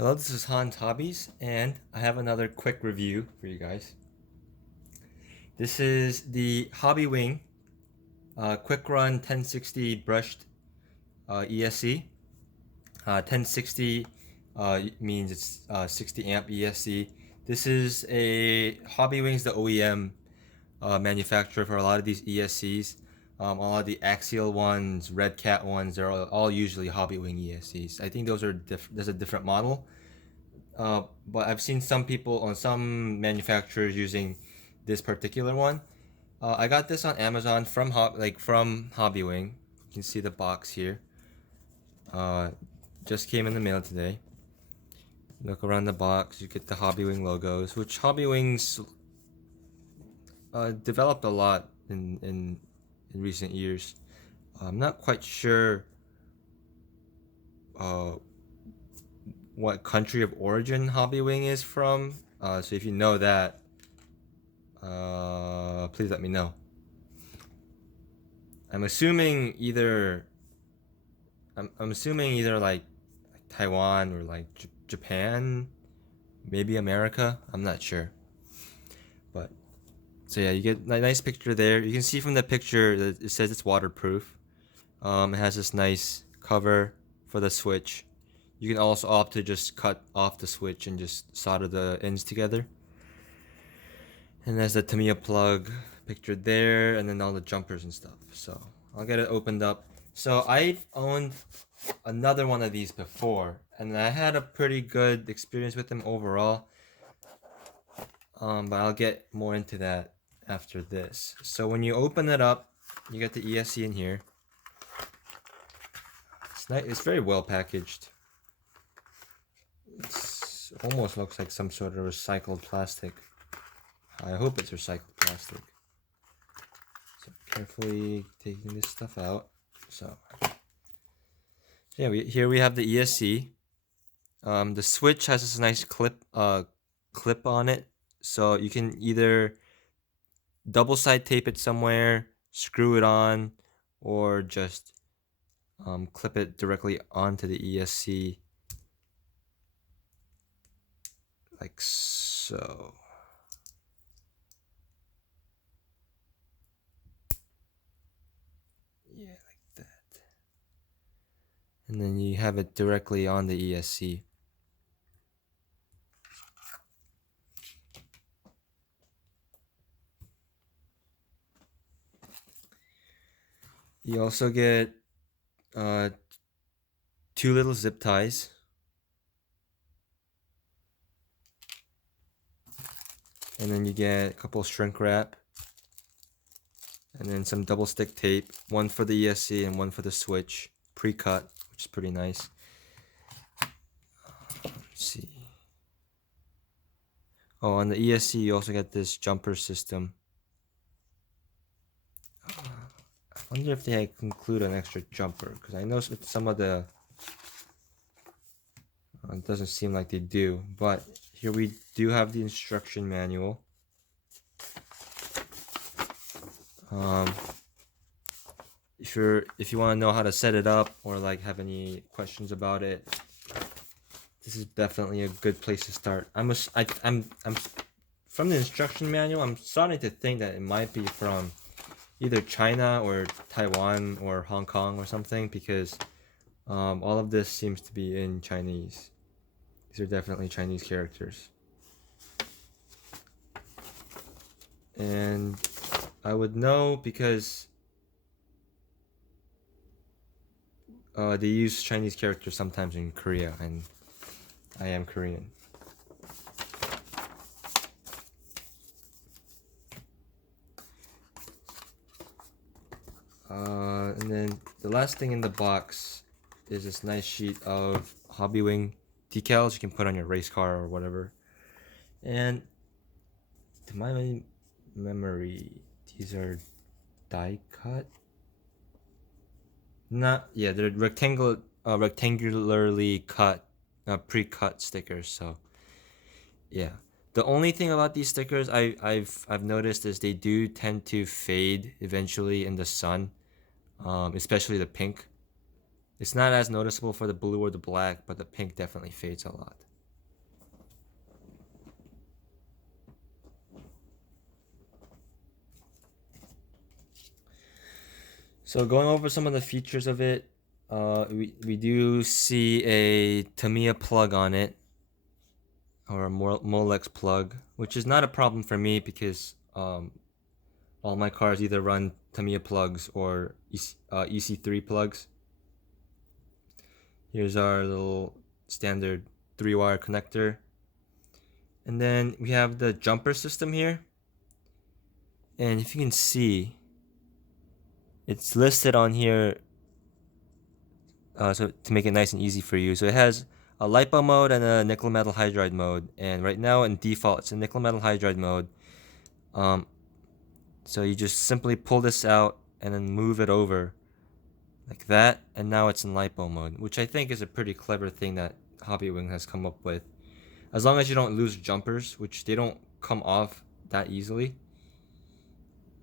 Hello, this is Han's Hobbies, and I have another quick review for you guys. This is the Hobbywing QuicRun 1060 brushed ESC. 1060 means it's 60 amp ESC. This is a Hobbywing's the OEM manufacturer for a lot of these ESCs. A lot of the Axial ones, Red Cat ones, they're all usually Hobbywing ESCs. I think those are there's a different model. But I've seen some people on some manufacturers using this particular one. I got this on Amazon from Hobbywing. You can see the box here. Just came in the mail today. Look around the box, you get the Hobbywing logos, which Hobbywings developed a lot in recent years. I'm not quite sure what country of origin Hobbywing is from. So if you know that, please let me know. I'm assuming either like Taiwan or like Japan, maybe America. I'm not sure. But so yeah, you get a nice picture there. You can see from the picture that it says it's waterproof. It has this nice cover for the switch. You can also opt to just cut off the switch and just solder the ends together. And there's the Tamiya plug pictured there, and then all the jumpers and stuff. So I'll get it opened up. So I've owned another one of these before, and I had a pretty good experience with them overall. But I'll get more into that after this. So when you open it up, you get the ESC in here. It's nice. It's very well packaged. It almost looks like some sort of recycled plastic. I hope it's recycled plastic. So carefully taking this stuff out. So yeah, here we have the ESC. The switch has this nice clip on it, so you can either double side tape it somewhere, screw it on, or just clip it directly onto the ESC like so. Yeah, like that. And then you have it directly on the ESC. You also get 2 little zip ties. And then you get a couple shrink wrap. And then some double stick tape. One for the ESC and one for the switch. Pre-cut, which is pretty nice. Let's see. Oh, on the ESC you also get this jumper system. I wonder if they include an extra jumper, because I know some of the it doesn't seem like they do, but here we do have the instruction manual. If you want to know how to set it up or like have any questions about it, this is definitely a good place to start. I'm from the instruction manual, I'm starting to think that it might be from either China or Taiwan or Hong Kong or something, because all of this seems to be in Chinese. These are definitely Chinese characters. And I would know because they use Chinese characters sometimes in Korea, and I am Korean. And then the last thing in the box is this nice sheet of Hobbywing decals you can put on your race car or whatever. And to my memory, these are die cut. Yeah, they're rectangularly cut, pre-cut stickers. So yeah, the only thing about these stickers I've noticed is they do tend to fade eventually in the sun, especially the pink. It's not as noticeable for the blue or the black, but the pink definitely fades a lot. So going over some of the features of it, we do see a Tamiya plug on it, or a Molex plug, which is not a problem for me because all my cars either run Tamiya plugs or EC3 plugs. Here's our little standard 3-wire connector. And then we have the jumper system here. And if you can see, it's listed on here so to make it nice and easy for you. So it has a LiPo mode and a nickel metal hydride mode. And right now in default, it's a nickel metal hydride mode. So you just simply pull this out and then move it over like that, and now it's in LiPo mode, which I think is a pretty clever thing that Hobbywing has come up with. As long as you don't lose jumpers, which they don't come off that easily,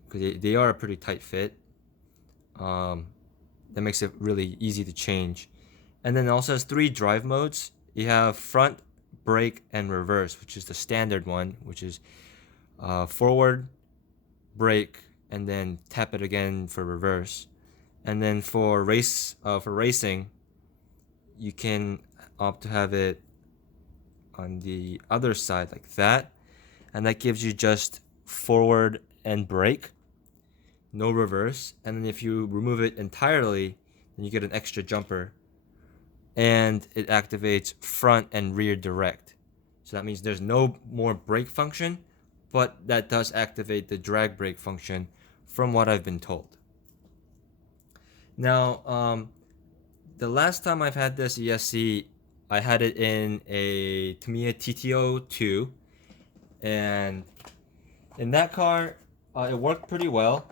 because they are a pretty tight fit. That makes it really easy to change. And then it also has 3 drive modes. You have front, brake, and reverse, which is the standard one, which is forward, brake, and then tap it again for reverse. And then for racing, you can opt to have it on the other side like that, and that gives you just forward and brake, no reverse. And then if you remove it entirely, then you get an extra jumper, and it activates front and rear direct. So that means there's no more brake function, but that does activate the drag brake function from what I've been told. Now, the last time I've had this ESC, I had it in a Tamiya TTO2, and in that car, it worked pretty well.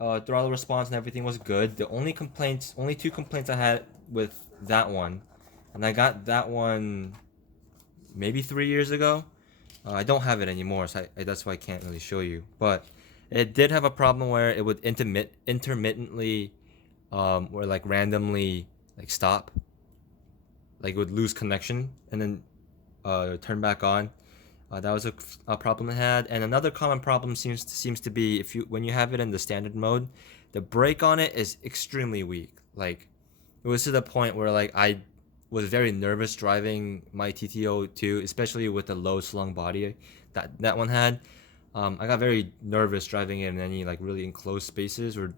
Throttle response and everything was good. The only 2 complaints I had with that one, and I got that one maybe 3 years ago. I don't have it anymore, so that's why I can't really show you. But it did have a problem where it would intermittently, or like randomly, like stop, like it would lose connection and then turn back on. That was a problem it had. And another common problem seems to be when you have it in the standard mode, the brake on it is extremely weak. Like it was to the point where like I was very nervous driving my TTO2, especially with the low slung body that one had. I got very nervous driving it in any like really enclosed spaces, or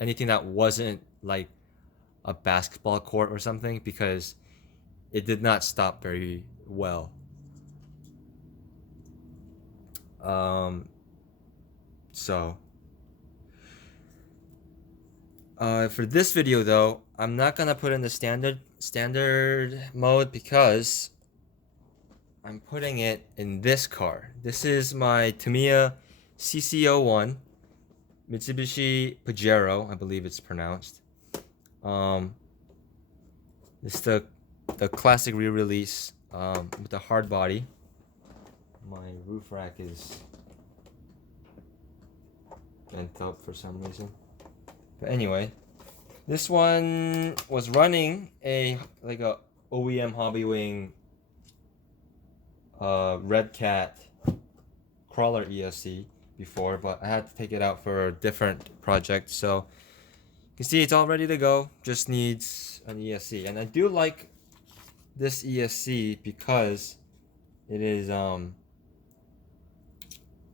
anything that wasn't like a basketball court or something, because it did not stop very well. For this video though, I'm not gonna put in the standard mode because I'm putting it in this car. This is my Tamiya CC01 Mitsubishi Pajero, I believe it's pronounced. It's the classic re-release with the hard body. My roof rack is bent up for some reason. But anyway, this one was running a OEM Hobbywing Red Cat crawler ESC before, but I had to take it out for a different project. So you can see it's all ready to go, just needs an ESC. And I do like this ESC because it is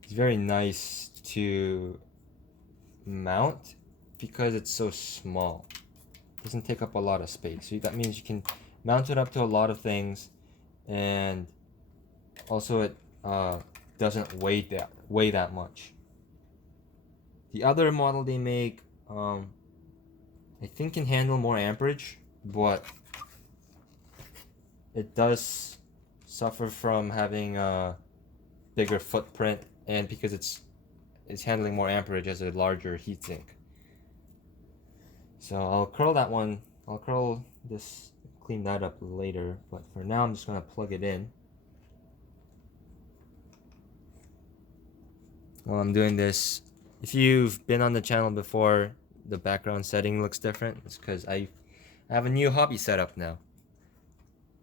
it's very nice to mount because it's so small. It doesn't take up a lot of space. So that means you can mount it up to a lot of things, and also it doesn't weigh that much. The other model they make, I think can handle more amperage, but it does suffer from having a bigger footprint, and because it's handling more amperage as a larger heatsink. So I'll curl that one. I'll curl this, clean that up later, but for now I'm just gonna plug it in. While I'm doing this, if you've been on the channel before, the background setting looks different. It's because I have a new hobby setup now.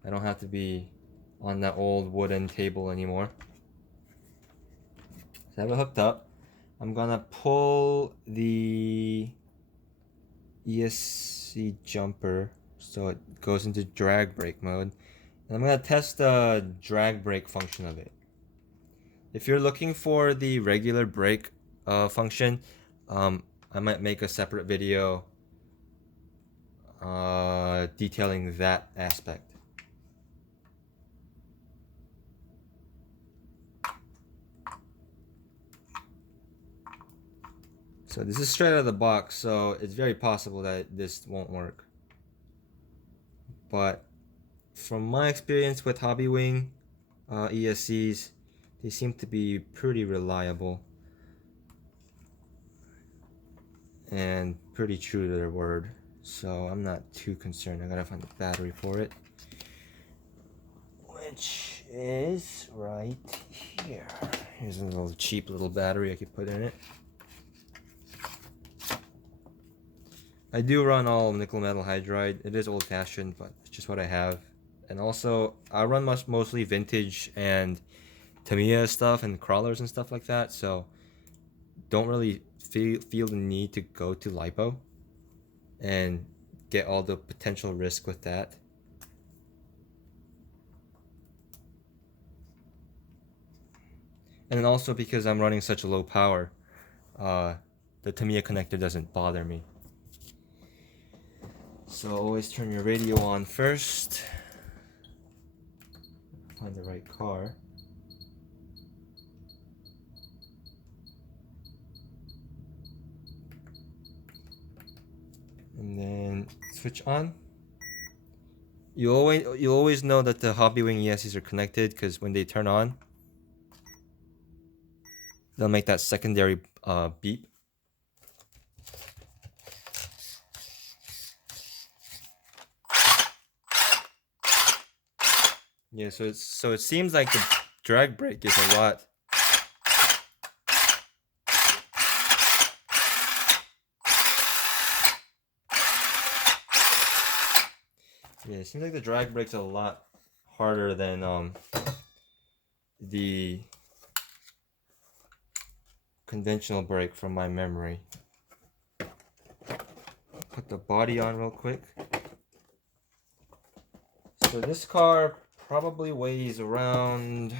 I don't have to be on that old wooden table anymore. So I have it hooked up. I'm gonna pull the ESC jumper so it goes into drag brake mode. And I'm gonna test the drag brake function of it. If you're looking for the regular brake function, I might make a separate video detailing that aspect. So this is straight out of the box, so it's very possible that this won't work. But from my experience with Hobbywing ESCs, they seem to be pretty reliable and pretty true to their word. So I'm not too concerned. I gotta find the battery for it, which is right here. Here's a little cheap little battery I could put in it. I do run all nickel metal hydride. It is old fashioned, but it's just what I have. And also, I run mostly vintage and Tamiya stuff and crawlers and stuff like that, so don't really feel the need to go to lipo and get all the potential risk with that. And then also because I'm running such a low power, the Tamiya connector doesn't bother me. So always turn your radio on first. Find the right car. And then switch on. You always know that the Hobbywing ESCs are connected because when they turn on, they'll make that secondary beep. Yeah, so it seems like the drag brake is a lot. Yeah, it seems like the drag brake's a lot harder than the conventional brake from my memory. Put the body on real quick. So this car probably weighs around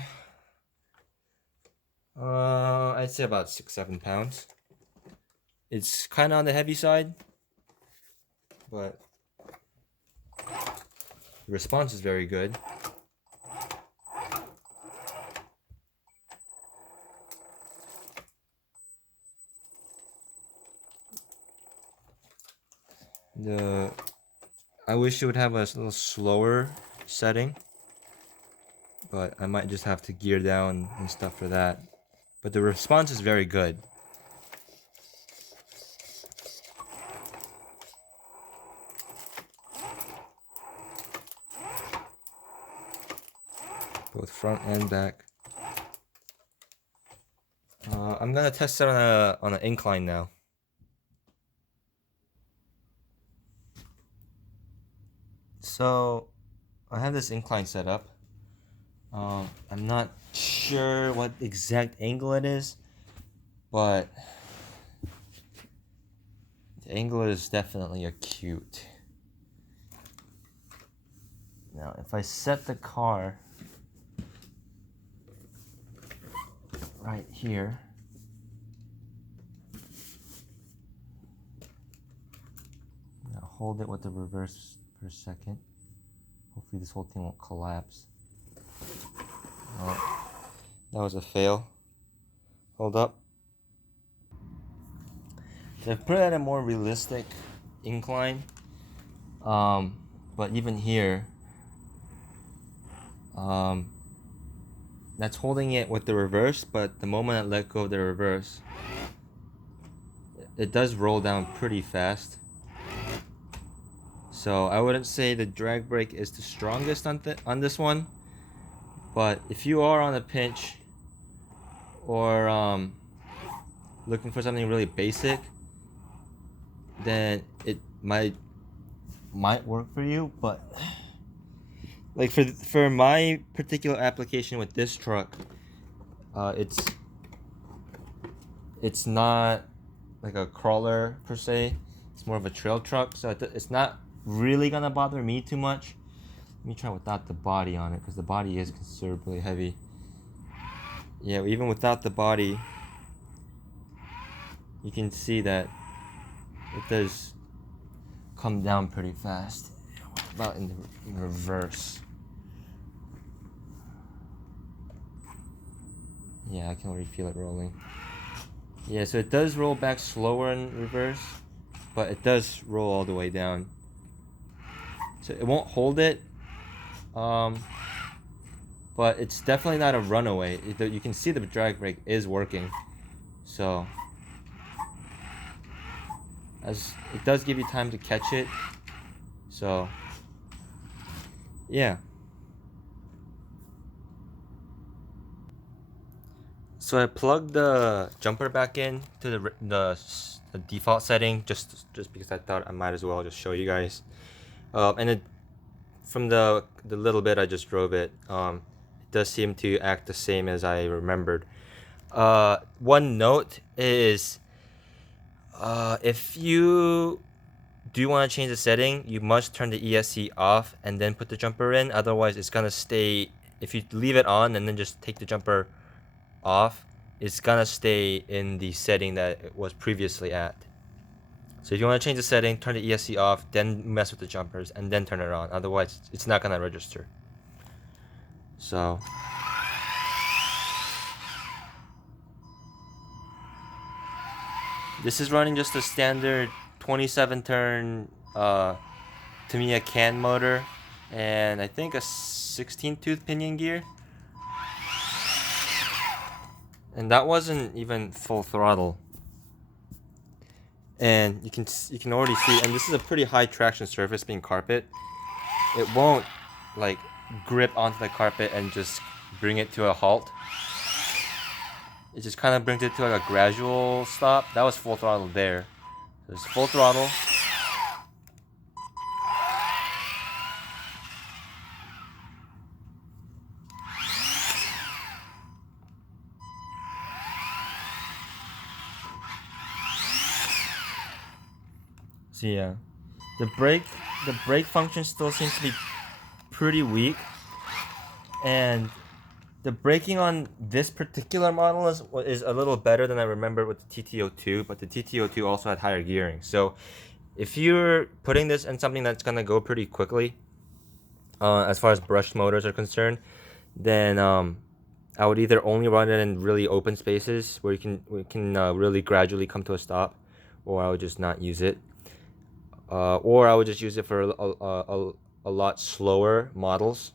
I'd say about 6-7 pounds. It's kind of on the heavy side, but the response is very good. I wish it would have a little slower setting, but I might just have to gear down and stuff for that. But the response is very good. Both front and back. I'm gonna test it on an incline now. So I have this incline set up. I'm not sure what exact angle it is, but the angle is definitely acute. Now, if I set the car right here, now hold it with the reverse for a second. Hopefully this whole thing won't collapse. Oh, that was a fail. Hold up. So I've put it at a more realistic incline, but even here, that's holding it with the reverse, but the moment I let go of the reverse, it does roll down pretty fast. So I wouldn't say the drag brake is the strongest on this one, but if you are on a pinch or looking for something really basic, then it might work for you. But like for my particular application with this truck, it's not like a crawler per se. It's more of a trail truck, so it's not really gonna bother me too much. Let me try without the body on it, because the body is considerably heavy. Yeah, even without the body, you can see that it does come down pretty fast. About in reverse. Yeah, I can already feel it rolling. Yeah, so it does roll back slower in reverse, but it does roll all the way down. So it won't hold it, but it's definitely not a runaway. You can see the drag brake is working, so as it does give you time to catch it. So yeah. So I plugged the jumper back in to the default setting just because I thought I might as well just show you guys. And it, from the little bit I just drove it, it does seem to act the same as I remembered. One note is, if you do want to change the setting, you must turn the ESC off and then put the jumper in. Otherwise, it's gonna stay. If you leave it on and then just take the jumper off, it's gonna stay in the setting that it was previously at. So if you want to change the setting, turn the ESC off, then mess with the jumpers, and then turn it on. Otherwise, it's not gonna register. So this is running just a standard 27 turn Tamiya can motor, and I think a 16 tooth pinion gear. And that wasn't even full throttle. And you can already see, and this is a pretty high traction surface being carpet. It won't like grip onto the carpet and just bring it to a halt. It just kind of brings it to like a gradual stop. That was full throttle there. So it's full throttle. So yeah, the brake function still seems to be pretty weak, and the braking on this particular model is a little better than I remember with the TT02, but the TT02 also had higher gearing. So if you're putting this in something that's gonna go pretty quickly, as far as brushed motors are concerned, then I would either only run it in really open spaces where we can really gradually come to a stop, or I would just not use it. Or I would just use it for a lot slower models.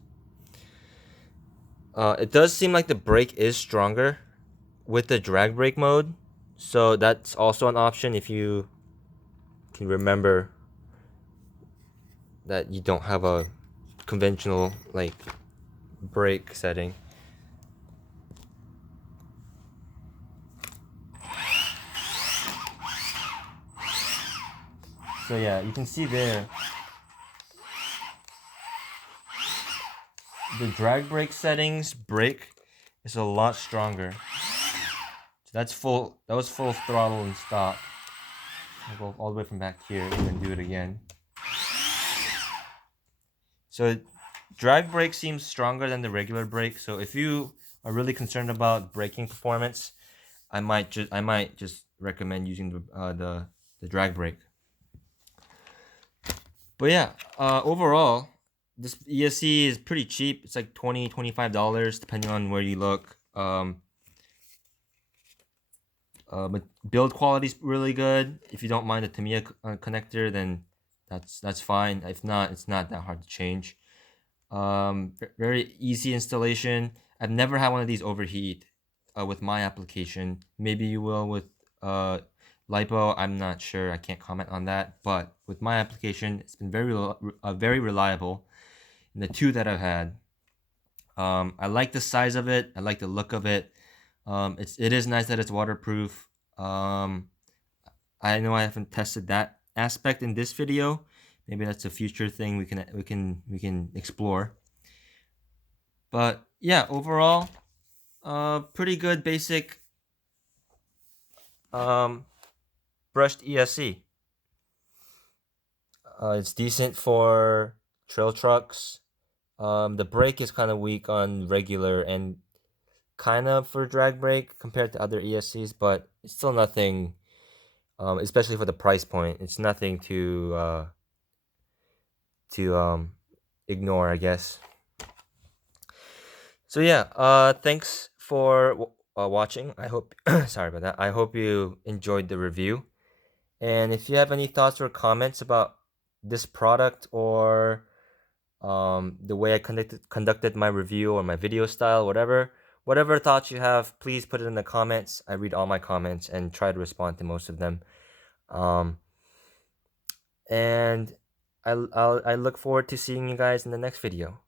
It does seem like the brake is stronger with the drag brake mode, so that's also an option if you can remember that you don't have a conventional like brake setting. So yeah, you can see there the drag brake settings brake is a lot stronger. So that's full. That was full throttle and stop. I'll go all the way from back here and then do it again. So drag brake seems stronger than the regular brake. So if you are really concerned about braking performance, I might just recommend using the drag brake. But yeah, overall, this ESC is pretty cheap. It's like $20-$25 depending on where you look. But build quality is really good. If you don't mind the Tamiya connector, then that's fine. If not, it's not that hard to change. Very easy installation. I've never had one of these overheat with my application. Maybe you will with LiPo. I'm not sure. I can't comment on that. But with my application, it's been very reliable in the two that I've had. I like the size of it. I like the look of it. It is nice that it's waterproof. I know I haven't tested that aspect in this video. Maybe that's a future thing we can explore. But yeah, overall, pretty good basic brushed ESC. It's decent for trail trucks. The brake is kind of weak on regular and kind of for drag brake compared to other ESCs, but it's still nothing, especially for the price point. It's nothing to ignore, I guess. So yeah, thanks for watching. I hope sorry about that. I hope you enjoyed the review. And if you have any thoughts or comments about this product or the way I conducted my review or my video style, whatever thoughts you have, please put it in the comments. I read all my comments and try to respond to most of them. And I look forward to seeing you guys in the next video.